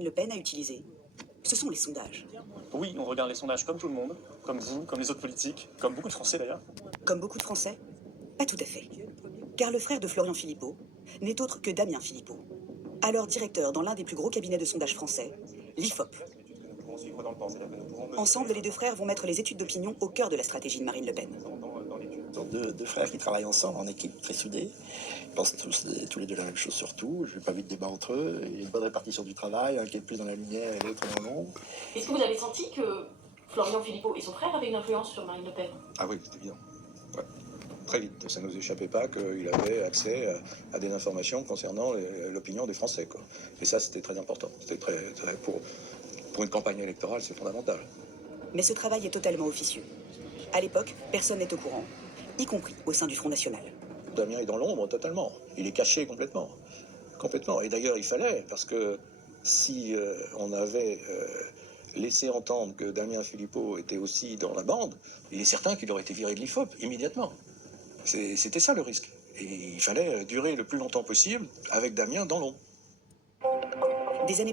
Le Pen a utilisé, ce sont les sondages. Oui, on regarde les sondages comme tout le monde, comme vous, comme les autres politiques, comme beaucoup de Français d'ailleurs. Comme beaucoup de Français? Pas tout à fait. Car le frère de Florian Philippot n'est autre que Damien Philippot, alors directeur dans l'un des plus gros cabinets de sondage français, l'IFOP. Ensemble, les deux frères vont mettre les études d'opinion au cœur de la stratégie de Marine Le Pen. Deux frères qui travaillent ensemble en équipe, très soudés. Ils pensent tous les deux la même chose sur tout. Je n'ai pas vu de débat entre eux. Il y a une bonne répartition du travail, un qui est plus dans la lumière et l'autre dans l'ombre. Est-ce que vous avez senti que Florian Philippot et son frère avaient une influence sur Marine Le Pen? Ah oui, c'est évident. Ouais. Très vite. Ça ne nous échappait pas qu'il avait accès à des informations concernant l'opinion des Français, quoi. Et ça, c'était très important. C'était très pour une campagne électorale, c'est fondamental. Mais ce travail est totalement officieux. À l'époque, personne n'est au courant, y compris au sein du Front National. Damien est dans l'ombre totalement. Il est caché complètement. Complètement. Et d'ailleurs, il fallait, parce que si on avait laissé entendre que Damien Philippot était aussi dans la bande, il est certain qu'il aurait été viré de l'IFOP immédiatement. C'était ça le risque. Et il fallait durer le plus longtemps possible avec Damien dans l'ombre. Des années plus